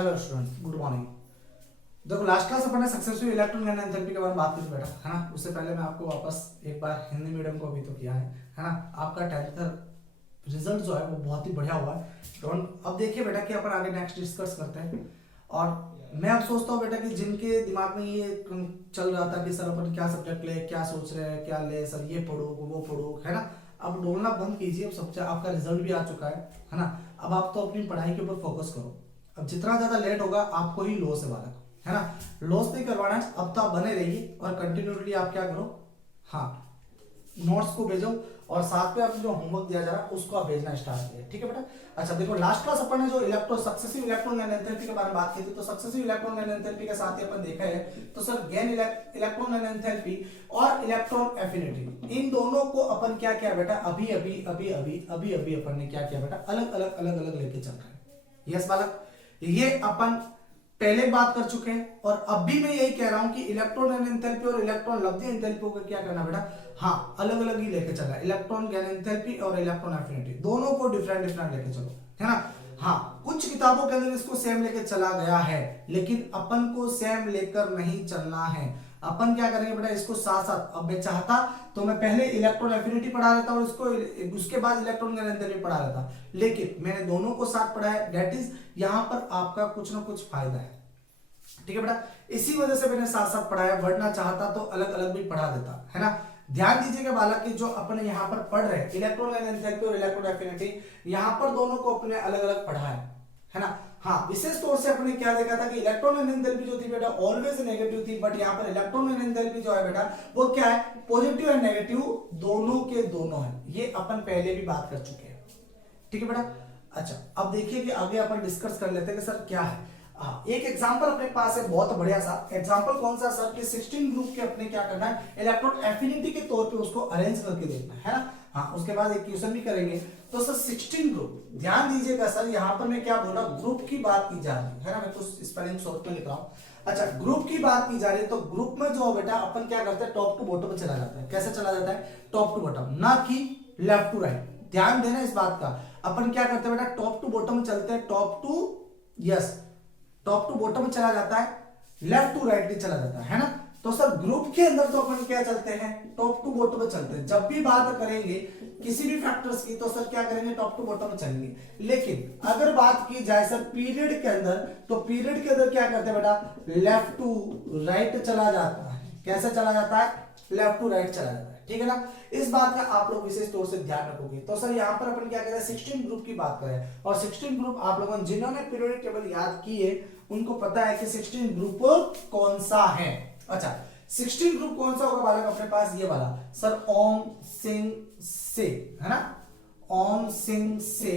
Hello students, good morning. देखो, last class अपन ने successful electron gain enthalpy के बारे में बात की थी बेटा, है ना। उससे पहले मैं आपको वापस एक बार हिंदी मीडियम को अभी तो किया है ना। आपका 10th का रिजल्ट जो है वो बहुत ही बढ़िया हुआ है। तो अब देखिए बेटा कि अपन आगे नेक्स्ट डिस्कस करते हैं। और मैं अब सोचता हूँ बेटा कि जिनके दिमाग में ये चल रहा था कि सर अपन क्या सब्जेक्ट ले, क्या सोच रहे हैं, क्या ले सर, ये पढ़ो वो पढ़ो, है ना। अब डोलना बंद कीजिए। अब सब आपका रिजल्ट भी आ चुका है ना। अब आप तो अपनी पढ़ाई के ऊपर फोकस करो। अब जितना ज्यादा लेट होगा आपको ही लॉस है बालक, है ना। लॉस नहीं करवाना है। अब तो आप बने रहिए और कंटिन्यूसली आप क्या करो, हाँ, नोट्स को भेजो और साथ में आप जो होमवर्क दिया जा रहा है उसको आप भेजना स्टार्ट किया, ठीक है बेटा। अच्छा देखो, लास्ट क्लास अपन ने जो सक्सेसिव इलेक्ट्रॉन गैन एंथैल्पी के बारे में बात की थी, तो सक्सेसिव इलेक्ट्रॉन गैन एंथैल्पी के साथ ही अपन देखा है तो sir gain electron gain enthalpy और इलेक्ट्रॉन एफिनिटी, इन दोनों को अपन क्या किया बेटा, अभी अभी अपन ने क्या किया बेटा, अलग अलग लेके चल रहे हैं। यस बालक, ये अपन पहले बात कर चुके हैं और अब भी मैं यही कह रहा हूं कि इलेक्ट्रॉन गैन एंथैल्पी और इलेक्ट्रॉन लब्धि एंथैल्पी को क्या करना बेटा, हाँ, अलग अलग ही लेके चलना है। इलेक्ट्रॉन गैन एंथैल्पी और इलेक्ट्रॉन एफिनिटी दोनों को डिफरेंट लेके चलो, है ना। हाँ, कुछ किताबों के अंदर इसको सेम लेके चला गया है, लेकिन अपन को सेम लेकर नहीं चलना है। अपन क्या करेंगे बेटा, इसको साथ साथ, अब मैं चाहता तो मैं पहले इलेक्ट्रॉन एफिनिटी पढ़ा लेता और इसको उसके बाद इलेक्ट्रॉन गैन एंथैल्पी पढ़ा लेता, लेकिन मैंने दोनों को साथ पढ़ाया। दैट इज यहां पर आपका कुछ ना कुछ फायदा है, ठीक है बेटा। इसी वजह से मैंने साथ साथ पढ़ाया, वरना चाहता तो अलग अलग भी पढ़ा देता, है ना। ध्यान दीजिएगा बालक कि जो अपने यहाँ पर पढ़ रहे हैं इलेक्ट्रॉन गैन एंथैल्पी और इलेक्ट्रॉन एफिनिटी, यहाँ पर दोनों को अपने अलग अलग पढ़ा है ना। हाँ, विशेष तौर से अपने क्या देखा था कि इलेक्ट्रॉन गैन एंथैल्पी जो थी बेटा ऑलवेज नेगेटिव थी, बट यहाँ पर इलेक्ट्रॉन गैन एंथैल्पी जो है बेटा वो क्या है, पॉजिटिव एंड नेगेटिव दोनों के दोनों है। ये अपन पहले भी बात कर चुके हैं, ठीक है बेटा। अच्छा, अब देखिए कि आगे अपन डिस्कस कर लेते हैं कि सर क्या है। हाँ, एक एग्जांपल अपने पास है बहुत बढ़िया सा एग्जांपल। कौन सा सर, कि 16 ग्रुप के अपने क्या करना है, इलेक्ट्रॉन एफिनिटी के तौर पे उसको अरेंज करके देखना है ना। हाँ, उसके बाद एक क्वेश्चन भी करेंगे। तो सर 16 ग्रुप, ध्यान दीजिएगा सर, यहाँ पर मैं क्या बोल रहा हूँ, ग्रुप की बात की जा रही है ना। मैं कुछ स्पेलिंग शॉर्ट में लिख रहा हूँ। अच्छा, ग्रुप की बात की जा रही है तो ग्रुप में जो बेटा अपन क्या करते हैं, टॉप टू बॉटम चला जाता है। कैसे चला जाता है, टॉप टू बॉटम, ना कि लेफ्ट टू राइट। ध्यान देना इस बात का। अपन क्या करते हैं बेटा, टॉप टू बॉटम चलते हैं, top to, yes, top to bottom चला जाता है, लेफ्ट टू राइट नहीं चला जाता है ना। तो सर ग्रुप के अंदर तो अपन क्या चलते हैं, टॉप टू बॉटम चलते हैं। जब भी बात करेंगे किसी भी फैक्टर्स की तो सर क्या करेंगे, टॉप टू बॉटम चलेंगे। लेकिन अगर बात की जाए सर पीरियड के अंदर, तो पीरियड के अंदर क्या करते हैं बेटा, लेफ्ट टू राइट चला जाता है। कैसे चला जाता है, लेफ्ट टू राइट चला जाता है, ठीक है ना। इस बात का आप लोग विशेष तौर से ध्यान रखोगे। तो सर यहाँ पर अपन क्या करें, 16 ग्रुप की बात करें, और 16 ग्रुप आप लोगों ने जिन्होंने पीरियोडिक टेबल याद किए उनको पता है कि 16 ग्रुप कौन सा है। अच्छा, 16 ग्रुप कौन सा होगा बालक अपने पास, ये वाला सर, ओम सिंह से, है ना, ओम सिंह से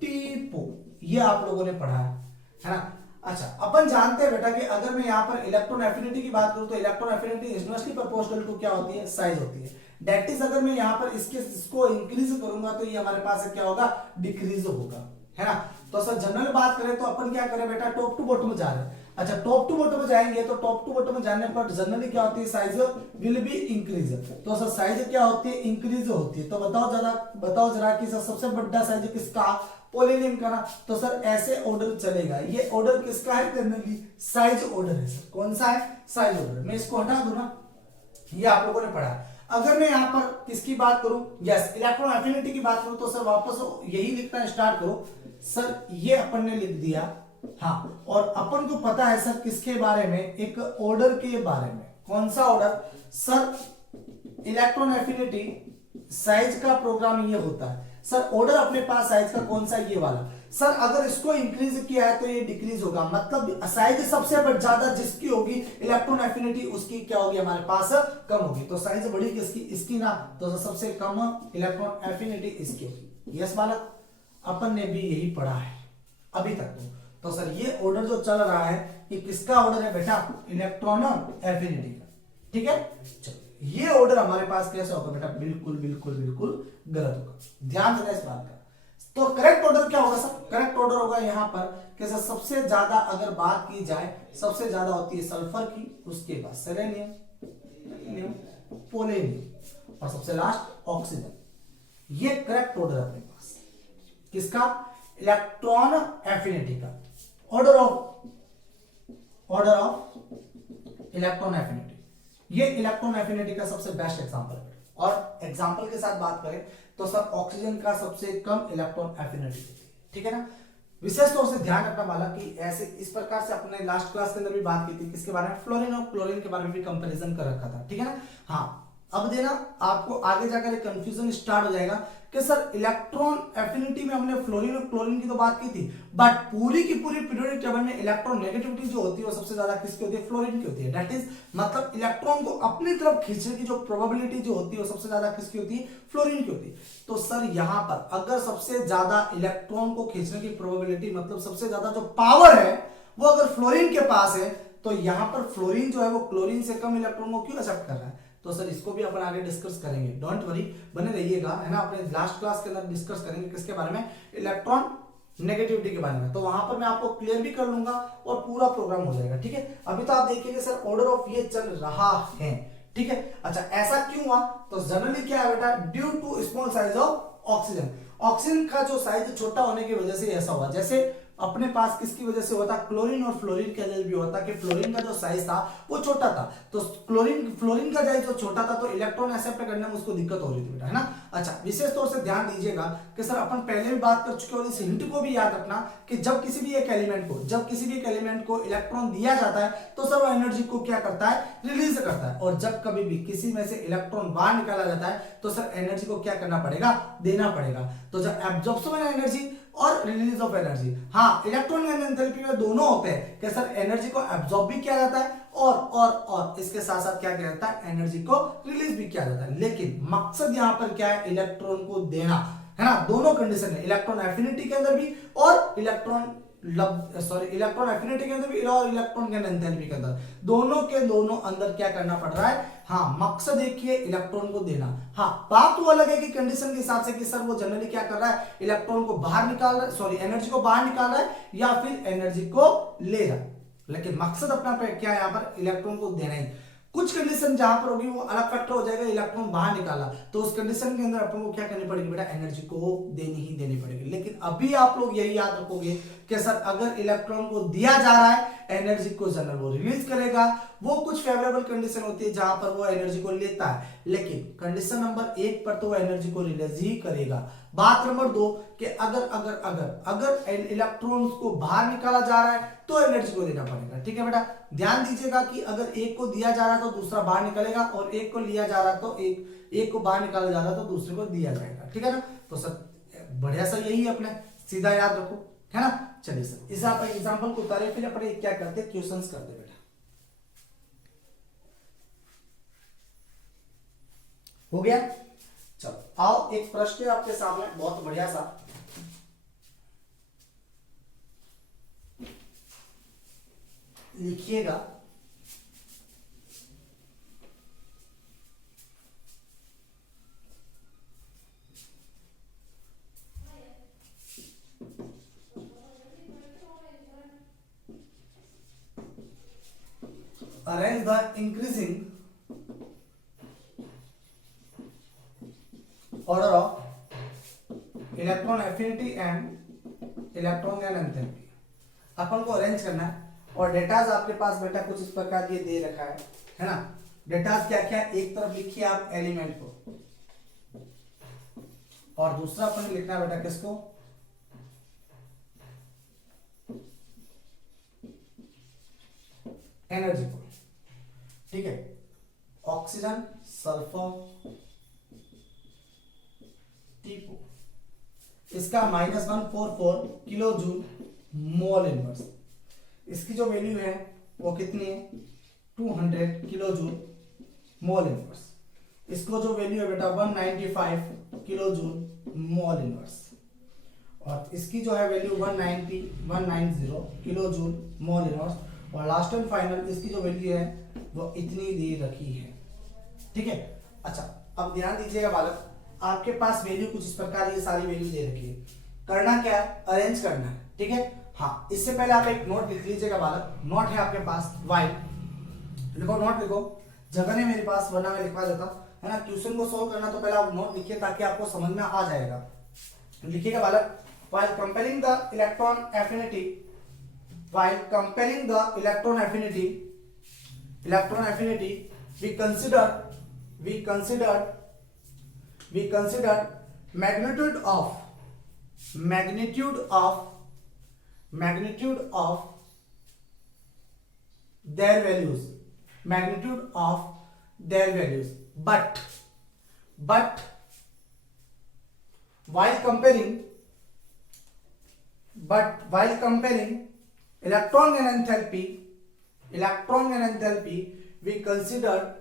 टीपू, ये आप लोगों ने पढ़ा है ना। अच्छा, अपन जानते हैं बेटा कि अगर मैं यहाँ पर इलेक्ट्रॉन एफिनिटी की बात करूं तो electron affinity inversely proportional to क्या होती है, साइज होती है। दैट इज अगर मैं यहाँ पर इसको इंक्रीज करूंगा तो ये हमारे पास क्या होगा, डिक्रीज होगा, है ना। तो सर जनरल बात करें तो अपन क्या करें बेटा, टॉप टू बॉटम जा रहे हैं। अच्छा, टॉप टू बॉटम जाएंगे तो टॉप टू बॉटम जाने पर जनरली क्या होती है, साइज विल बी इंक्रीज। तो सर साइज क्या होती है, इंक्रीज होती है। तो बताओ जरा कि सर सबसे बड़ा साइज किसका, पोलिनियम का ना। तो सर ऐसे ऑर्डर चलेगा। ये ऑर्डर किसका है, जनरली साइज ऑर्डर है सर। कौन सा है, साइज ऑर्डर। मैं इसको हटा दूं ना, ये आप लोगों ने पढ़ा। अगर मैं यहां पर किसकी बात करूं, यस, इलेक्ट्रॉन एफिनिटी की बात करूं, तो सर वापस यही लिखना स्टार्ट करो। सर ये अपन ने लिख दिया, हाँ, और अपन को पता है सर किसके बारे में, एक ऑर्डर के बारे में। कौन सा order, sir electron affinity size का प्रोग्राम ये होता है। सर ऑर्डर अपने पास साइज का कौन सा, ये वाला। सर अगर इसको इंक्रीज किया है तो ये डिक्रीज होगा, मतलब साइज सबसे ज्यादा जिसकी होगी इलेक्ट्रॉन एफिनिटी उसकी क्या होगी, हमारे पास कम होगी। तो साइज बड़ी किसकी, इसकी ना। तो सबसे कम इलेक्ट्रॉन एफिनिटी इसकी होगी। यस बालक, अपन ने भी यही पढ़ा है अभी तक। तो सर ये ऑर्डर जो चल रहा है ये किसका ऑर्डर है बेटा, इलेक्ट्रॉन एफिनिटी का, ठीक है। चलो, ये ऑर्डर हमारे पास कैसे होगा बेटा, बिल्कुल बिल्कुल बिल्कुल गलत होगा। ध्यान देना इस बात का। तो करेक्ट ऑर्डर क्या होगा सर, करेक्ट ऑर्डर होगा यहां पर कि सर सबसे ज्यादा अगर बात की जाए, सबसे ज्यादा होती है सल्फर की, उसके बाद सेलेनियम, पोलेनियम, और सबसे लास्ट ऑक्सीजन। ये करेक्ट ऑर्डर है अपने पास किसका, इलेक्ट्रॉन एफिनिटी का। ऑर्डर ऑफ इलेक्ट्रॉन एफिनिटी, ये इलेक्ट्रॉन एफिनिटी का सबसे बेस्ट एग्जांपल है। और एग्जांपल के साथ बात करें तो सर ऑक्सीजन का सबसे कम इलेक्ट्रॉन एफिनिटी, ठीक है ना। विशेष तौर से ध्यान रखना वाला कि ऐसे इस प्रकार से अपने लास्ट क्लास के अंदर भी बात की थी, किसके बारे में, फ्लोरीन और क्लोरीन के बारे में भी कंपैरिजन कर रखा था, ठीक है ना। हाँ, अब देना आपको आगे जाकर एक कंफ्यूजन स्टार्ट हो जाएगा कि सर इलेक्ट्रॉन एफिनिटी में हमने फ्लोरीन और क्लोरीन की तो बात की थी, बट पूरी की पूरी पीरियोडिक टेबल में इलेक्ट्रॉन नेगेटिविटी जो होती है वो सबसे ज्यादा किसकी होती है, फ्लोरीन की होती है। दैट इज मतलब इलेक्ट्रॉन को अपनी तरफ खींचने की जो प्रोबेबिलिटी जो होती है वो सबसे ज्यादा किसकी होती है, फ्लोरीन की होती है। तो सर यहां पर अगर सबसे ज्यादा इलेक्ट्रॉन को खींचने की प्रोबेबिलिटी मतलब सबसे ज्यादा जो पावर है वो अगर फ्लोरीन के पास है, तो यहां पर फ्लोरीन जो है वो क्लोरीन से कम इलेक्ट्रॉन को क्यों एक्सेप्ट कर रहा है। तो सर इसको भी अपन आगे डिस्कस करेंगे, डोंट वरी, बने रहिएगा, है ना। अपने लास्ट क्लास के अंदर डिस्कस करेंगे किसके बारे में, इलेक्ट्रॉन नेगेटिविटी के बारे में। तो वहां पर मैं आपको क्लियर भी कर लूंगा और पूरा प्रोग्राम हो जाएगा, ठीक है। अभी तो आप देखिए सर ऑर्डर ऑफ ये चल रहा है, ठीक है। अच्छा, ऐसा क्यों हुआ, तो जनरली क्या है बेटा, due to small size of oxygen. Oxygen का जो साइज छोटा होने की वजह से ऐसा हुआ। जैसे अपने पास किसकी वजह से होता, क्लोरीन और फ्लोरीन के अंदर भी होता कि फ्लोरीन का जो साइज था वो छोटा था, तो फ्लोरीन का साइज जो छोटा था तो इलेक्ट्रॉन एक्सेप्ट करने में उसको दिक्कत हो रही थी बेटा, है ना। अच्छा, विशेष तौर से ध्यान दीजिएगा कि सर अपन पहले भी बात कर चुके और इस हिंट को भी याद रखना कि जब किसी भी एक एलिमेंट को इलेक्ट्रॉन दिया जाता है तो सर वो एनर्जी को क्या करता है, रिलीज करता है। और जब कभी भी किसी में से इलेक्ट्रॉन बाहर निकाला जाता है तो सर एनर्जी को क्या करना पड़ेगा, देना पड़ेगा। तो जब एब्जॉर्प्शन एनर्जी और रिलीज ऑफ एनर्जी, हाँ इलेक्ट्रॉन एंड एंथैल्पी में दोनों होते हैं कि सर एनर्जी को एब्जॉर्ब भी किया जाता है और इसके साथ साथ क्या किया जाता है, एनर्जी को रिलीज भी किया जाता है। लेकिन मकसद यहां पर क्या है, इलेक्ट्रॉन को देना, है ना। दोनों कंडीशन है, इलेक्ट्रॉन एफिनिटी के अंदर भी और इलेक्ट्रॉन एफिनिटी के अंदर भी और इलेक्ट्रॉन एंथैल्पी के अंदर, दोनों के दोनों अंदर क्या करना पड़ रहा है, हाँ मकसद एक ही है, इलेक्ट्रॉन को देना। हाँ, बात वो अलग है कि कंडीशन के हिसाब से कि सर वो जनरली क्या कर रहा है, इलेक्ट्रॉन को बाहर निकाल रहा है, सॉरी एनर्जी को बाहर निकाल रहा है या फिर एनर्जी को ले रहा है, लेकिन मकसद अपना क्या है यहाँ पर, इलेक्ट्रॉन को देना ही। कुछ कंडीशन जहां पर होगी वो अलग फैक्टर हो जाएगा, इलेक्ट्रॉन बाहर निकाला तो उस कंडीशन के अंदर अपन को क्या करनी पड़ेगी बेटा, एनर्जी को देनी ही देनी पड़ेगी। लेकिन अभी आप लोग यही याद रखोगे कि सर अगर इलेक्ट्रॉन को दिया जा रहा है, एनर्जी को जनरल वो रिलीज करेगा। वो कुछ फेवरेबल कंडीशन होती है जहां पर वो एनर्जी को लेता है, लेकिन कंडीशन नंबर 1 पर तो वो एनर्जी को रिलीज ही करेगा। बात नंबर 2 कि अगर इलेक्ट्रॉन्स को बाहर निकाला जा रहा है तो एनर्जी को देना पड़ेगा, ठीक है बेटा। ध्यान दीजिएगा कि अगर एक को दिया जा रहा है तो दूसरा बाहर निकलेगा और एक को लिया जा रहा है तो एक को बाहर निकाला जा रहा है तो दूसरे को दिया जाएगा, ठीक है ना। तो सर बढ़िया सा यही है, अपने सीधा याद रखो, है ना। चलिए सर इस एग्जांपल को उतारे, फिर अपने क्या करते हैं, क्वेश्चंस करते बेटा। हो गया, चलो आओ एक प्रश्न है आपके सामने बहुत बढ़िया सा, लिखिएगा। Arrange the increasing order of electron affinity and electron and enthalpy। अपन को अरेंज करना है और डेटाज आपके पास बेटा कुछ इस प्रकार ये दे रखा है ना। डेटाज क्या क्या, एक तरफ लिखिए आप एलिमेंट को और दूसरा अपन लिखना है बेटा किसको, एनर्जी को, ठीक है। ऑक्सीजन, सल्फर, टीपो, इसका -144 किलो जूल मोल इनवर्स। इसकी जो वैल्यू है वो कितनी है, 200 किलो जूल मोल इनवर्स। इसको जो वैल्यू है बेटा 195 किलो जूल मोल इनवर्स, और इसकी जो है value 190 kilo joule mole inverse, और लास्ट एंड फाइनल इसकी जो वैल्यू है वो इतनी दे रखी है, ठीक है। अच्छा, अब ध्यान दीजिएगा बालक, आपके पास वैल्यू कुछ इस प्रकार ये सारी वैल्यू दे रखी है। करना क्या है, अरेंज करना है, ठीक है। हाँ, इससे पहले आप एक नोट लिख लीजिएगा बालक, नोट है आपके पास, वाई लिखो, नोट लिखो, जगह नहीं मेरे पास वरना मैं लिखवा देता, है ना। क्वेश्चन को सोल्व करना तो पहले आप नोट लिखिए ताकि आपको समझ में आ जाएगा। लिखिएगा बालक, while comparing the electron affinity while comparing the electron affinity, we considered magnitude of their values, but while comparing electron and enthalpy, we considered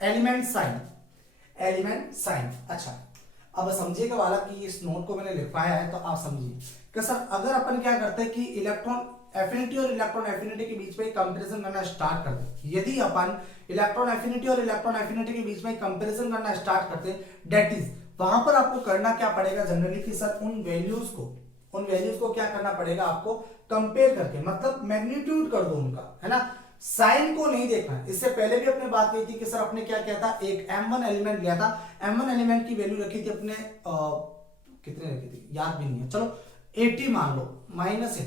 element sign. अच्छा, अब समझिएगा वाला कि इस नोट को मैंने लिखवाया है तो आप समझिए कि सर अगर अपन क्या करते हैं कि इलेक्ट्रॉन एफिनिटी और इलेक्ट्रॉन एफिनिटी के बीच में कंपैरिजन करना स्टार्ट कर दे, यदि अपन इलेक्ट्रॉन एफिनिटी और इलेक्ट्रॉन एफिनिटी के बीच में कंपैरिजन करना स्टार्ट करते हैं, दैट इज वहां पर आपको करना क्या पड़ेगा जनरली कि सर उन वैल्यूज को क्या करना पड़ेगा आपको कंपेयर करके, मतलब मैग्नीट्यूड कर दो उनका, है ना, साइन को नहीं देखना। इससे पहले भी अपने बात की थी कि सर अपने क्या किया था, एक M1 एलिमेंट लिया था, M1 एलिमेंट की वैल्यू रखी थी अपने कितने रखी थी याद भी नहीं है, चलो 80 मान लो, -80,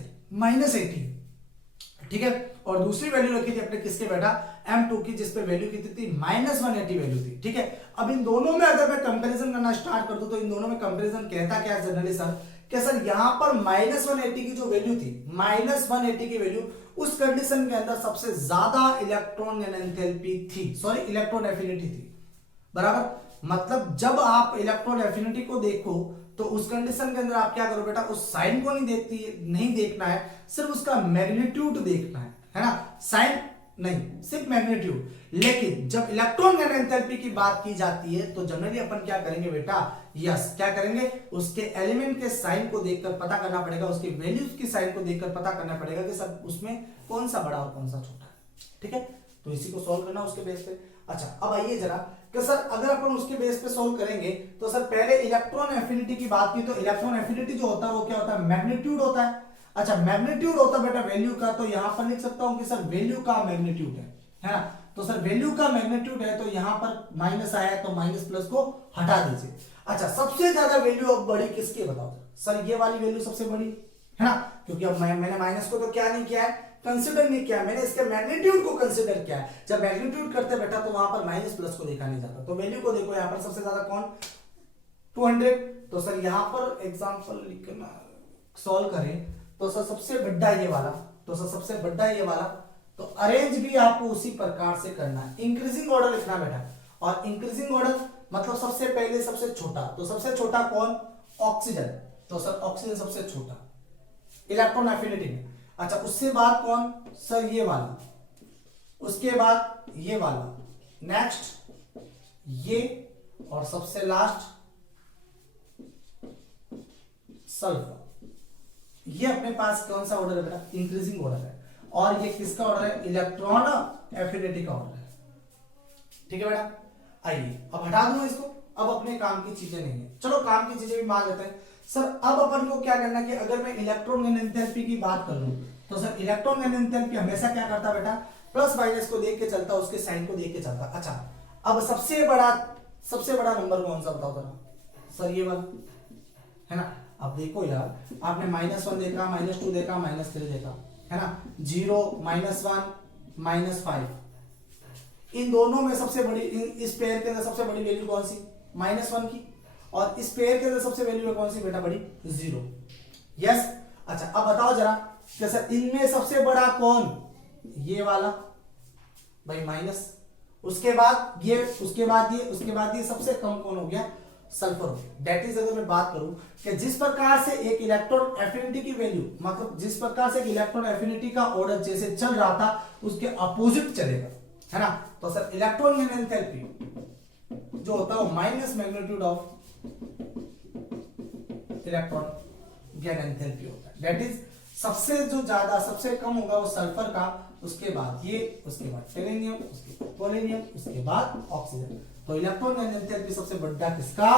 ठीक है, और दूसरी वैल्यू रखी थी अपने किसके बेटा, M2 की, जिस पे वैल्यू कितनी थी, -180 वैल्यू थी, ठीक है। अब इन दोनों में अगर मैं कंपैरिजन करना स्टार्ट कर दूं तो इन दोनों में कंपैरिजन कहता क्या है जनरली सर, कि सर यहां पर -180 की जो वैल्यू थी, -180 की वैल्यू, उस कंडीशन के अंदर सबसे ज्यादा इलेक्ट्रॉन एंथैल्पी थी, सॉरी इलेक्ट्रॉन एफिनिटी थी, बराबर। मतलब जब आप इलेक्ट्रॉन एफिनिटी को देखो तो उस कंडीशन के अंदर आप क्या करो बेटा, उस साइन को नहीं देखना है, सिर्फ उसका मैग्नीट्यूड देखना है ना, साइन नहीं, सिर्फ मैग्नीट्यूड। लेकिन जब इलेक्ट्रॉन एंथैल्पी की बात की जाती है तो जनरली अपन क्या करेंगे बेटा, यस क्या करेंगे, उसके एलिमेंट के साइन को देखकर पता करना पड़ेगा, उसके वैल्यूज की साइन को देखकर पता करना पड़ेगा कि सब उसमें कौन सा बड़ा और कौन सा छोटा है, ठीक है। तो इसी को सॉल्व करना उसके बेस पे। अच्छा, अब आइए जरा कि सर अगर अपन उसके बेस पे सॉल्व करेंगे तो सर पहले इलेक्ट्रॉन एफिनिटी की बात की तो इलेक्ट्रॉन एफिनिटी जो होता है वो क्या होता है, मैग्नीट्यूड होता है। अच्छा, मैग्नीट्यूड होता है बेटा वैल्यू का, तो यहां पर लिख सकता हूं कि सर वैल्यू का मैग्नीट्यूड है ना, तो सर वैल्यू का मैग्नीट्यूड है तो यहां पर माइनस आया तो माइनस प्लस को हटा दीजिए। अच्छा, सबसे ज्यादा वैल्यू अब बड़ी किसकी बताओ सर, ये वाली वैल्यू सबसे बड़ी है ना, क्योंकि अब मैंने माइनस को तो क्या नहीं किया है, कंसिडर नहीं किया, मैंने इसके मैग्नीट्यूड को कंसिडर किया है। जब मैग्नीट्यूड करते बेटा तो वहां पर माइनस प्लस को देखा नहीं जाता, तो वैल्यू को देखो, यहां पर सबसे ज्यादा कौन, 200, तो सर यहां पर एग्जांपल लिखना सॉल्व करें तो सर सबसे बड़ा ये वाला, तो सर सबसे बड़ा ये वाला, तो अरेंज भी आपको उसी प्रकार से करना है, इंक्रीजिंग ऑर्डर लिखना बेटा, और इंक्रीजिंग ऑर्डर मतलब सबसे पहले सबसे छोटा, तो सबसे छोटा कौन, ऑक्सीजन, तो सर ऑक्सीजन सबसे छोटा इलेक्ट्रॉन एफिनिटी में। अच्छा, उससे बाद कौन सर, ये वाला, उसके बाद ये वाला, नेक्स्ट ये, और सबसे लास्ट सल्फर। ये अपने पास कौन सा ऑर्डर है बेटा, इंक्रीजिंग ऑर्डर है, और ये किसका ऑर्डर है, इलेक्ट्रॉन एफिनिटी का ऑर्डर है, ठीक है बेटा। आइए अब हटा दूंगा इसको, अब अपने काम की चीजें नहीं है, चलो काम की चीजें भी मान लेते हैं। सर अब अपन को क्या करना कि अगर मैं इलेक्ट्रॉन एंथैल्पी की बात कर लूं तो सर इलेक्ट्रॉन एंथैल्पी हमेशा क्या करता बेटा, प्लस माइनस को देख के चलता, उसके साइन को देख के चलता। अच्छा, अब सबसे बड़ा नंबर कौन सा बताओ जरा, सर ये वाला है ना। अब देखो यार, आपने -1 देखा, -2 देखा, -3 देखा, है ना, 0, -1, -5, इन दोनों में सबसे बड़ी, इस पेयर के अंदर सबसे बड़ी वैल्यू कौन सी, -1 की, और इस पेयर के अंदर सबसे वैल्यू है कौन सी बेटा, बड़ी 0, यस। अच्छा, अब बताओ जरा कि सर इनमें सबसे बड़ा कौन, ये वाला भाई माइनस, उसके बाद ये, उसके बाद ये, उसके बाद ये, सबसे कम कौन हो गया, सल्फर हो गया। दैट इज अगर मैं बात करूं कि जिस प्रकार से एक इलेक्ट्रॉन एफिनिटी की वैल्यू, मतलब जिस प्रकार से एक इलेक्ट्रॉन एफिनिटी का ऑर्डर जैसे चल रहा था उसके अपोजिट चलेगा, है ना, तो सर इलेक्ट्रॉन एंथैल्पी जो होता है वो minus magnitude of electron enthalpy होता है। दैट इज सबसे जो ज्यादा, सबसे कम होगा वो सल्फर का, उसके बाद ये, उसके बाद सेलेनियम, उसके बाद पोलेनियम, उसके बाद ऑक्सीजन। तो इलेक्ट्रॉन एंथैल्पी सबसे बड़ा किसका,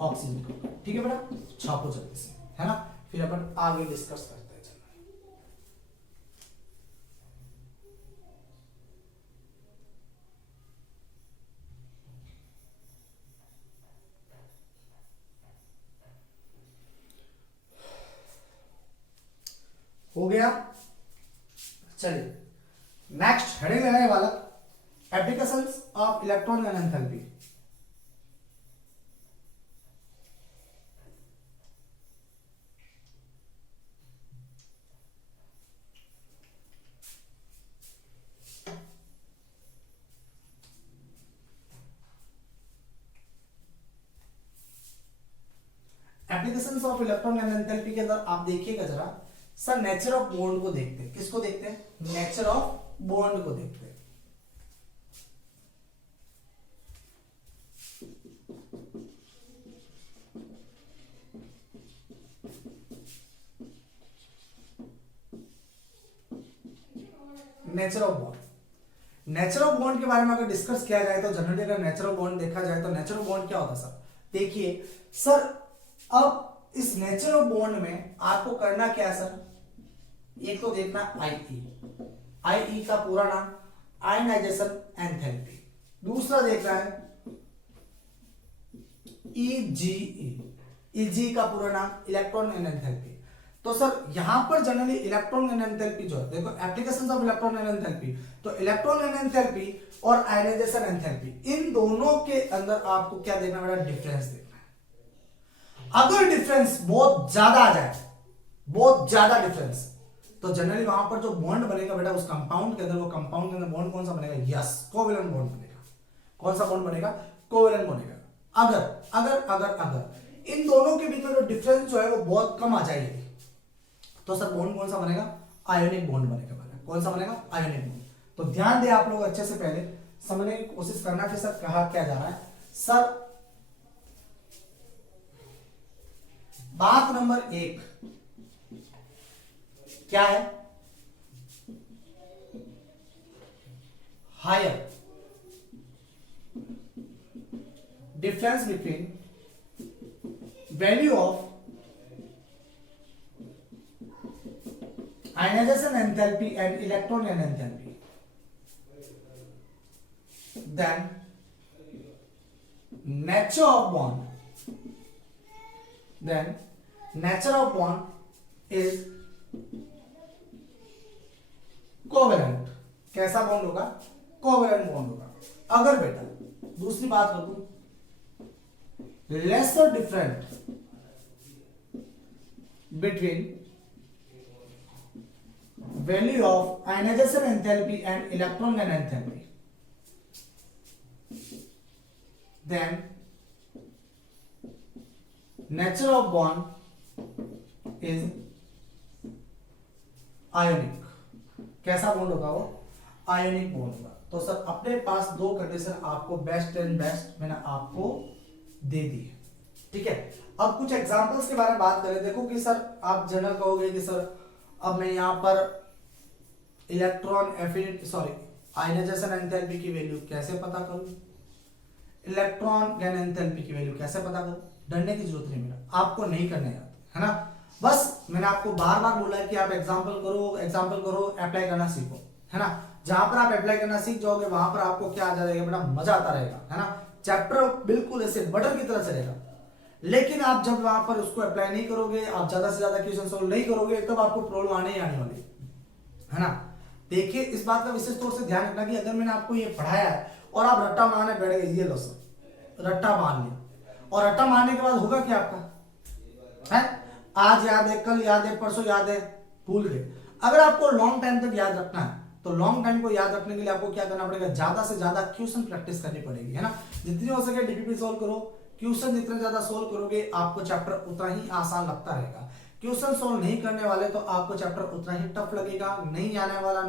ऑक्सीजन का, ठीक है बेटा, छापो जल्दी से, है ना, फिर अपन आगे डिस्कस करते हैं। हो गया। चलिए नेक्स्ट हेडिंग लगाने वाला applications of electron and enthalpy. Applications of electron and enthalpy के अंदर आप देखिएगा जरा सर, नेचर ऑफ बॉन्ड को देखते हैं। किसको देखते हैं? नेचर ऑफ बॉन्ड को देखते हैं। Nature of bond, nature of bond के बारे में अगर डिस्कस किया जाए तो जनरली अगर नेचर ऑफ बॉन्ड देखा जाए तो नेचर ऑफ बॉन्ड क्या होता है सर? देखिए सर, अब इस नेचर ऑफ बॉन्ड में आपको करना क्या है सर? एक तो देखना आईई का पूरा नाम आयनाइजेशन एंथैल्पी, दूसरा देखना है ईजी का पूरा नाम इलेक्ट्रॉन एंड एंथैल्पी। तो सर यहां पर जनरली इलेक्ट्रॉन एंड एंथैल्पी जो है, देखो applications of electron and enthalpy, तो इलेक्ट्रॉन एंड एंथैल्पी और आयनाइजेशन एंथैल्पी, इन दोनों के अंदर आपको क्या देखना पड़ेगा? डिफरेंस देखना है। अगर डिफरेंस बहुत ज्यादा आ जाए, बहुत ज्यादा डिफरेंस, तो जनरली वहां पर जो बॉन्ड बनेगा बेटा उस कंपाउंड के अंदर, वो कंपाउंड के अंदर बॉन्ड कौन सा बनेगा? यस, कोवेलेंट बॉन्ड बनेगा। कौन सा बॉन्ड बनेगा? कोवेलेंट बनेगा। अगर अगर अगर अगर इन दोनों के बीच में जो डिफरेंस जो है वो बहुत कम आ जाएगी, तो सर बॉन्ड कौन सा बनेगा? आयोनिक बॉन्ड बनेगा। कौन सा बनेगा? Ionic bond. तो ध्यान दे आप लोग अच्छे से, पहले समझने की कोशिश करना कि सर कहा क्या जा रहा है। सर बात नंबर 1 क्या है? Higher difference between value of ionization enthalpy and electron and enthalpy, then nature of bond is covalent। कैसा बॉन्ड होगा? कोवेलेंट बॉन्ड होगा। अगर बेटा दूसरी बात कर दूं, lesser different between value of ionization enthalpy and electron and enthalpy, then nature of bond is ionic। कैसा बॉन्ड होगा वो? आयोनिक बॉन्ड होगा। तो सर अपने पास दो कंडीशन आपको बेस्ट एंड बेस्ट मैंने आपको दे दी है, ठीक है। अब कुछ एग्जांपल्स के बारे में बात करें। देखो कि सर आप जनरल कहोगे कि सर अब मैं यहां पर इलेक्ट्रॉन एफिनिटी आयनाइजेशन एंथैल्पी की वैल्यू कैसे पता करूं, इलेक्ट्रॉन एंथैल्पी की वैल्यू कैसे पता करूं? डरने की जरूरत नहीं, मेरा आपको नहीं करने आते है ना। बस मैंने आपको बार बार बोला है कि आप एग्जांपल करो, अप्लाई करना सीखो, है ना। जहां पर आप अप्लाई करना सीख जाओगे वहां पर आपको क्या आ जाएगा बेटा? मजा आता रहेगा, है ना। चैप्टर बिल्कुल ऐसे बटन की तरह चलेगा। लेकिन आप जब वहां पर उसको अप्लाई नहीं करोगे, आप ज्यादा से ज्यादा क्वेश्चन सोल्व नहीं करोगे, तब आपको प्रॉब्लम आने ही आने वाली है ना। देखिए इस बात का विशेष तौर से ध्यान रखना कि अगर मैंने आपको ये पढ़ाया है और आप रट्टा मारने बैठ गए, ये लो सर रट्टा मार लिया, और रट्टा मारने के बाद होगा क्या आपका? है आज याद है, कल याद है, परसों याद है, भूल गए। अगर आपको लॉन्ग टाइम तक याद रखना है तो लॉन्ग टाइम को याद रखने के लिए आपको क्या करना पड़ेगा? ज्यादा से ज्यादा क्वेश्चन प्रैक्टिस करनी पड़ेगी, है ना। जितनी हो सके डीपीपी सोल्व करो, क्वेश्चन जितने ज्यादा सोल्व करोगे आपको चैप्टर उतना ही आसान लगता रहेगा। क्वेश्चन सोल्व नहीं करने वाले तो आपको चैप्टर उतना ही टफ लगेगा, नहीं आने वाला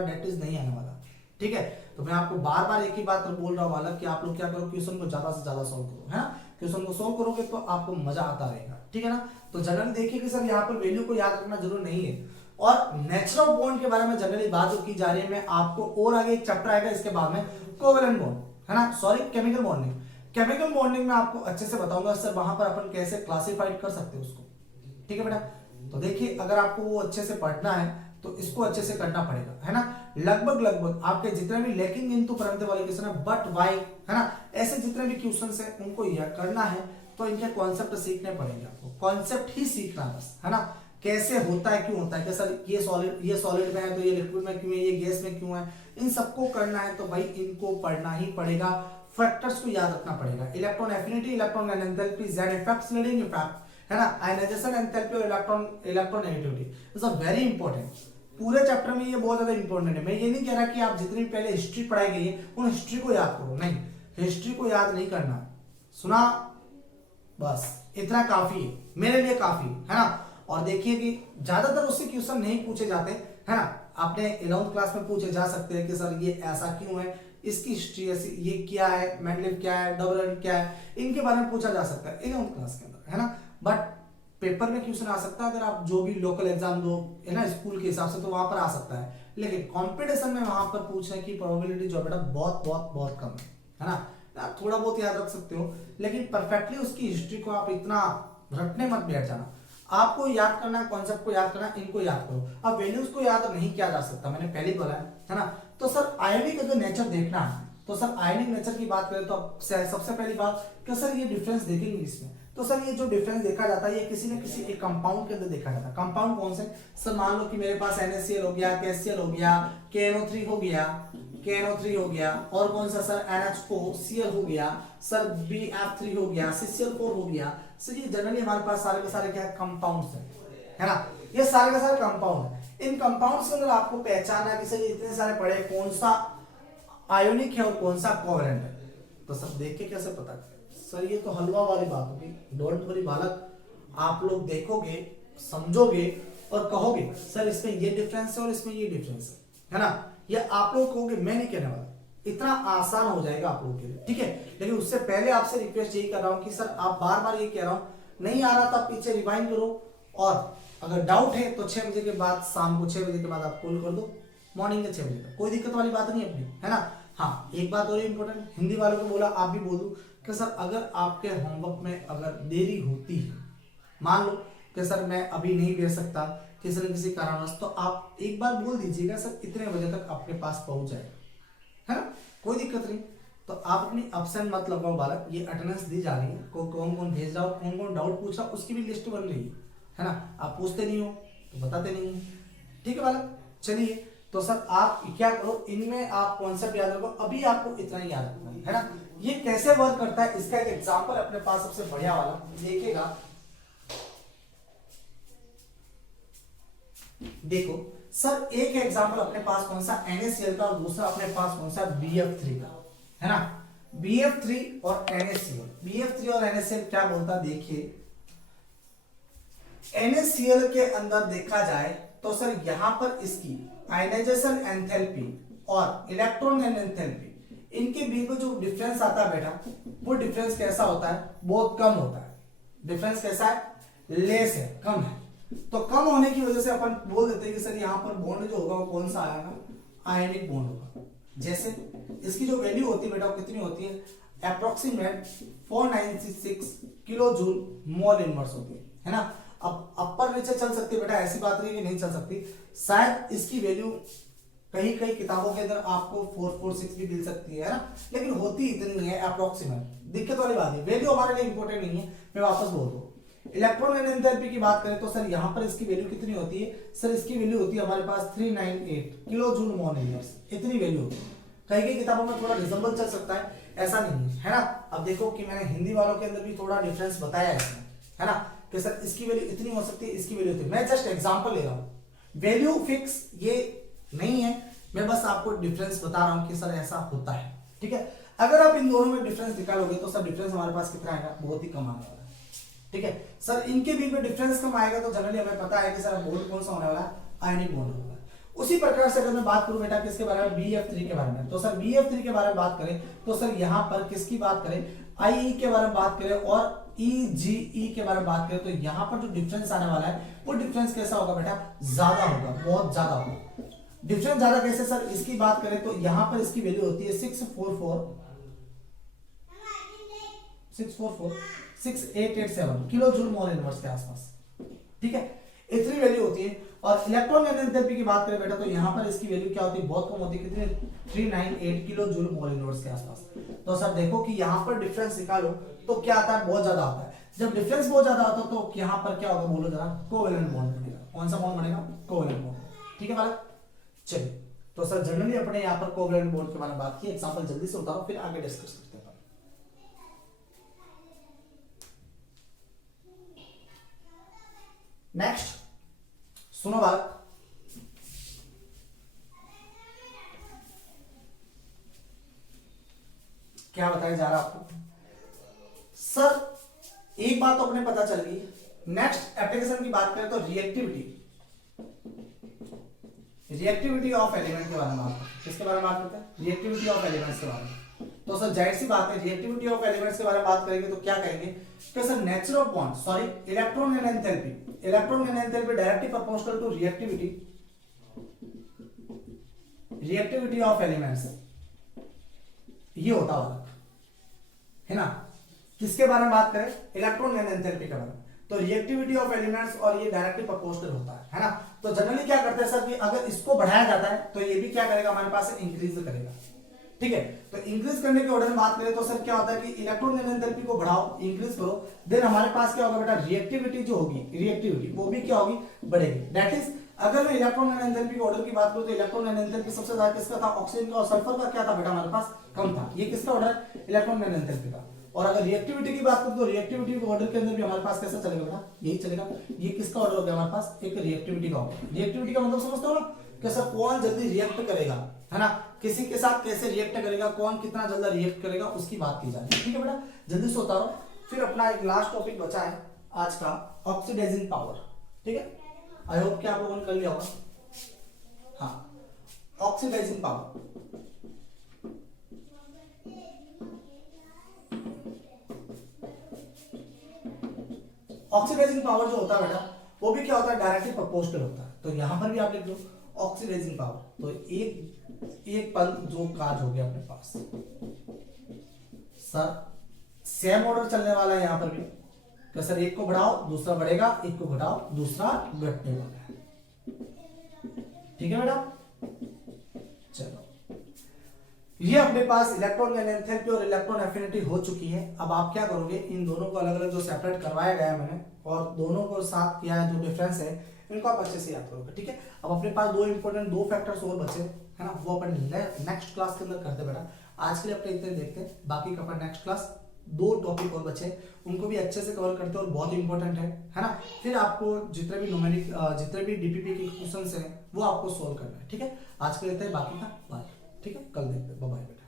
डेट इज नहीं आने वाला, ठीक है। तो मैं आपको बार बार एक ही बात बोल रहा हूं कि आप लोग क्या करो, क्वेश्चन को ज्यादा से ज्यादा सोल्व करो, है ना। क्वेश्चन को सोल्व करोगे तो आपको मजा आता रहेगा, ठीक है ना। तो जनरली देखिए कि सर यहाँ पर वैल्यू को याद रखना जरूर नहीं है। और नेचर ऑफ बॉन्ड के बारे में जनरली बात की जा रही है, मैं आपको और आगे एक चैप्टर आएगा इसके बाद में कोवेलेंट बॉन्ड, है ना, केमिकल बॉन्डिंग। केमिकल बॉन्डिंग में आपको अच्छे से बताऊंगा सर वहां पर अपन कैसे क्लासिफाइड कर सकते हैं उसको, ठीक है बेटा। तो देखिए अगर आपको वो अच्छे से पढ़ना है तो इसको अच्छे से करना पड़ेगा, है ना। लगभग आपके जितने भी लैकिंग इन टू परंते वाले क्वेश्चन है, बट वाई, है ना, ऐसे जितने भी क्वेश्चन है उनको यह करना है तो इनके कॉन्सेप्ट सीखने पड़ेंगे आपको, कॉन्सेप्ट ही सीखना बस, है ना। कैसे होता है, क्यों होता है, कि सर ये सॉलिड में है तो ये लिक्विड में क्यों है, ये गैस में क्यों है, इन सबको करना है तो भाई इनको पढ़ना ही पड़ेगा, फैक्टर्स को याद रखना पड़ेगा। Electron affinity, electron enthalpy, Z effects, leading effect, है ना, आयनाइजेशन एंथैल्पी और electron negativity, is a very important. पूरे चैप्टर में ये बहुत ज्यादा इंपॉर्टेंट है। मैं ये नहीं कह रहा कि आप जितनी पहले हिस्ट्री पढ़ाई गई है उन हिस्ट्री को याद करो, नहीं, हिस्ट्री को याद नहीं करना, सुना बस इतना काफी है, मेरे लिए काफी है ना। और देखिए कि ज्यादातर उससे क्वेश्चन नहीं पूछे जाते, है ना, आपने 11th क्लास में पूछे जा सकते हैं कि सर ये ऐसा क्यों है, इसकी हिस्ट्री ऐसी, ये क्या है, मैंडलेव क्या है, डबल क्या है, इनके बारे में पूछा जा सकता है 11th क्लास के अंदर, है ना। बट पेपर में क्वेश्चन आ सकता है अगर आप जो भी लोकल एग्जाम दो, है ना, स्कूल के हिसाब से, तो वहां पर आ सकता है, लेकिन कंपटीशन में वहां पर पूछने की प्रोबेबिलिटी जो बेटा बहुत बहुत बहुत कम है ना। आप थोड़ा बहुत याद रख सकते हो, लेकिन परफेक्टली उसकी हिस्ट्री को आप इतना रटने मत बैठ जाना। आपको याद करना, कॉन्सेप्ट को याद करना, इनको याद करो। अब वैल्यूज को याद नहीं किया जा सकता, मैंने पहले बोला है ना। तो सर आयनिक अगर नेचर देखना है तो सर आयनिक नेचर की बात करें तो सबसे पहली बात कि सर ये डिफरेंस देखेंगे इसमें, तो सर ये जो डिफरेंस देखा जाता है ये किसी न किसी एक कंपाउंड के अंदर देखा जाता है। कंपाउंड कौन से, सर मान लो कि मेरे पास NaCl हो गया, KCl हो गया, KNO3 हो गया, KNO3 हो गया, और कौन सा सर NH4Cl हो गया, सर BF3 हो गया, CCl4 हो गया। सर ये जनरली हमारे पास सारे के सारे क्या है, कंपाउंड्स है ना, ये सारे के सारे कंपाउंड है। इन कंपाउंड्स के अंदर आपको पहचानना है कि सर इतने सारे पड़े, कौन सा आयोनिक है और कौन सा कोवेलेंट है, तो सब देख के कैसे पता करें। सर ये तो हलवा वाली बात होगी, डोंट वरी बालक, आप लोग देखोगे, समझोगे और कहोगे सर इसमें ये डिफरेंस है और इसमें ये डिफरेंस है ना, ये आप लोग कहोगे, मैं नहीं कहने वाला, इतना आसान हो जाएगा आप लोगों के लिए, ठीक है। लेकिन उससे पहले आपसे रिक्वेस्ट यही कर रहा हूं कि सर आप बार बार ये कह रहा हूं, नहीं आ रहा था पीछे रिवाइंड करो, और अगर डाउट है तो 6 बजे के बाद, शाम को 6 बजे के बाद आप कॉल कर दो, मॉर्निंग के 6 बजे तक, कोई दिक्कत वाली बात नहीं अपनी, है ना। हाँ एक बात और इंपॉर्टेंट, हिंदी वालों को बोला, आप भी बोल दो कि सर अगर आपके होमवर्क में अगर देरी होती है, मान लो कि सर मैं अभी नहीं दे सकता किसी न किसी कारणवश, तो आप एक बार बोल दीजिएगा सर इतने बजे तक आपके पास पहुंच जाएगा, है ना, कोई दिक्कत नहीं। तो आप अपनी एब्सेंट मत लगाओ बालक, ये अटेंडेंस दी जा रही है, कौन कौन भेज रहा हो, कौन कौन डाउट पूछ रहा हो, उसकी भी लिस्ट बन रही है ना, आप पूछते नहीं हो तो बताते नहीं हो, ठीक है बालक। चलिए तो सर आप क्या करो, इनमें आप कॉन्सेप्ट याद रखो, अभी आपको इतना ही याद रखना है ना। ये कैसे वर्क करता है इसका एक एग्जांपल अपने पास सबसे बढ़िया वाला देखिएगा, देखो सर एक एग्जांपल अपने पास कौन सा, NaCl का, और दूसरा अपने पास कौन सा, BF3 का, है ना। BF3 और NaCl, BF3 और NaCl क्या बोलता, देखिए NaCl के अंदर देखा जाए तो सर यहां पर इसकी आयनाइजेशन एंथैल्पी और इलेक्ट्रॉन एंथैल्पी, इनके बीच में जो डिफरेंस आता है बेटा, वो डिफरेंस कैसा होता है, बहुत कम होता है। डिफरेंस कैसा है, लेस है, कम है। तो कम होने की वजह से अपन बोल देते हैं कि सर यहाँ पर बॉन्ड जो होगा वो कौन सा आएगा, आयनिक बॉन्ड होगा। जैसे इसकी जो वैल्यू होती है बेटा वो कितनी होती है, approximate 4966 kilo joule mole inverse होती है ना। अब अपर नीचे चल सकती है बेटा, ऐसी बात नहीं कि नहीं चल सकती, शायद इसकी वैल्यू कहीं कहीं किताबों के अंदर आपको 446 भी मिल सकती है ना, लेकिन होती इतनी है अप्रोक्सीमेट, दिक्कत वाली बात है, वैल्यू हमारे लिए इंपॉर्टेंट नहीं है। मैं वापस बोल दूं, इलेक्ट्रॉन एंथैल्पी की बात करें तो सर यहां पर इसकी वैल्यू कितनी होती है, सर इसकी वैल्यू होती है हमारे पास 398 किलो जूल मोल इनवर्स, इतनी वैल्यू होती है। कई कई किताबों में थोड़ा रिजम्बल चल सकता है, ऐसा नहीं है ना। अब देखो कि मैंने हिंदी वालों के अंदर भी थोड़ा डिफरेंस बताया है इसमें, है ना, कि सर इसकी वैल्यू इतनी हो सकती है, इसकी वैल्यू इतनी, मैं जस्ट एग्जांपल ले रहा हूं, वैल्यू फिक्स ये नहीं है, मैं बस आपको डिफरेंस बता रहा हूं कि सर ऐसा होता है, ठीक है। अगर आप इन दोनों में डिफरेंस निकालोगे तो सर डिफरेंस हमारे पास कितना आएगा, बहुत ही कम आने वाला है, ठीक है। सर इनके बीच में डिफरेंस कम आएगा तो जनरली हमें पता है कि सर बॉन्ड कौन सा होने वाला है, आयनिक बॉन्ड होगा। उसी प्रकार से अगर मैं बात करूं बेटा किसके बारे में, BF3 के बारे में, तो सर BF3 के बारे में बात करें तो सर यहां पर किसकी बात करें, IE के बारे में बात करें और EGE के बारे में बात करें तो यहां पर जो डिफरेंस आने वाला है वो डिफरेंस कैसा होगा बेटा, ज्यादा होगा, बहुत ज्यादा होगा। डिफरेंस ज्यादा कैसे सर, इसकी बात करें तो यहां पर इसकी वैल्यू होती है 6887 किलो जूल मोल इनवर्स के आसपास, ठीक है, इतनी वैल्यू होती है। और इलेक्ट्रॉन एंथैल्पी की बात करें बेटा तो यहां पर इसकी वैल्यू क्या होती है, बहुत कम होती है, कितनी, 398 किलो जूल मोल इनवर्स के आसपास। तो सर देखो कि यहां पर डिफरेंस निकालो तो क्या आता है, बहुत ज्यादा आता है। जब डिफरेंस बहुत ज्यादा होता तो यहाँ पर क्या होगा बोलो जरा, कोवेलेंट बॉन्ड बनेगा। कौन सा बॉन्ड बनेगा? Covalent bond. ठीक है बालक, चलिए तो सर जनरली अपने यहाँ पर कोवेलेंट बॉन्ड के बारे में बात की, एग्जांपल जल्दी से उतारो फिर आगे डिस्कस करते हैं। नेक्स्ट सुनो बालक, क्या बताया जा रहा आपको सर, एक बात तो अपने पता चल गई। नेक्स्ट एप्लीकेशन की बात करें तो रिएक्टिविटी ऑफ एलिमेंट के बारे में बात करते हैं। किसके बारे में बात करते हैं? रिएक्टिविटी ऑफ एलिमेंट्स के बारे में। तो सर जाहिर सी बात है, रिएक्टिविटी ऑफ एलिमेंट्स के बारे में बात करेंगे तो क्या कहेंगे कि sir nature of bond, sorry electron and enthalpy directly proportional to reactivity of elements, ये होता है ना। किसके बारे में बात करें? इलेक्ट्रॉन एंड एंथैल्पी के बारे में। तो रिएक्टिविटी ऑफ एलिमेंट्स और ये डायरेक्टली प्रोपोर्शनल होता है ना। तो जनरली क्या करते हैं सर कि अगर इसको बढ़ाया जाता है तो ये भी क्या करेगा हमारे पास, इंक्रीज करेगा। ठीक है, तो इंक्रीज करने के ऑर्डर में बात करें तो सर क्या होता है कि इलेक्ट्रॉन एंड एंथैल्पी को बढ़ाओ, इंक्रीज करो, देन हमारे पास क्या होगा बेटा, रिएक्टिविटी जो होगी, रिएक्टिविटी वो भी क्या होगी, बढ़ेगी। दैट इज अगर मैं इलेक्ट्रॉन एंड एंथैल्पी के ऑर्डर की बात करूं तो इलेक्ट्रॉन एंड एंथैल्पी सबसे ज्यादा किसका था, ऑक्सीजन का, और सल्फर का क्या था बेटा हमारे पास, कम था। ये किसका ऑर्डर है, इलेक्ट्रॉन एंड एंथैल्पी का। और अगर रिएक्टिविटी की बात करें तो रिएक्टिविटी के ऑर्डर के अंदर भी हमारे पास कैसा चलेगा बेटा, यही चलेगा। ये किसका ऑर्डर हो गया हमारे पास, एक रिएक्टिविटी का ऑर्डर। रिएक्टिविटी का मतलब समझते हो ना कि सर कौन जल्दी रिएक्ट करेगा, है ना, किसी के साथ कैसे रिएक्ट करेगा, कौन कितना जल्दी रिएक्ट करेगा, उसकी बात की जाए। ठीक है बेटा, जल्दी से उतारो। फिर अपना एक लास्ट टॉपिक बचा है आज का, ऑक्सीडाइजिंग पावर। ठीक है, आई होप कि आप लोगों ने कर लिया होगा। हाँ, ऑक्सीडाइजिंग पावर, ऑक्सीडाइजिंग पावर जो होता है बेटा वो भी क्या होता है, डायरेक्टली प्रोपोर्शनल होता है। तो यहां पर भी आप लिख दो ऑक्सीडाइजिंग पावर। तो एक पल जो काज हो गया अपने पास सर, सेम ऑर्डर चलने वाला है यहां पर भी। तो सर एक को बढ़ाओ दूसरा बढ़ेगा, एक को घटाओ दूसरा घटने वाला है। ठीक है बेटा, चलो ये अपने पास इलेक्ट्रॉन एंथैल्पी और इलेक्ट्रॉन एफिनिटी हो चुकी है। अब आप क्या करोगे, इन दोनों को अलग अलग जो सेपरेट करवाया गया है मैंने और दोनों को साथ किया है, जो डिफरेंस है इनको आप अच्छे से याद करोगे। ठीक है, अब अपने पास दो फैक्टर्स और बचे, है ना, वो अपन नेक्स्ट क्लास के अंदर करते बेटा। आज के लिए अपने इतने देखते हैं, बाकी का अपन नेक्स्ट क्लास 2 टॉपिक और बचे उनको भी अच्छे से कवर करते हैं और बहुत इंपॉर्टेंट है ना। फिर आपको जितने भी डीपीपी के क्वेश्चंस हैं वो आपको सोल्व करना है। ठीक है, आज के लिए बाकी का बाय। ठीक है, कल देखते हैं, बाय बाय बेटा।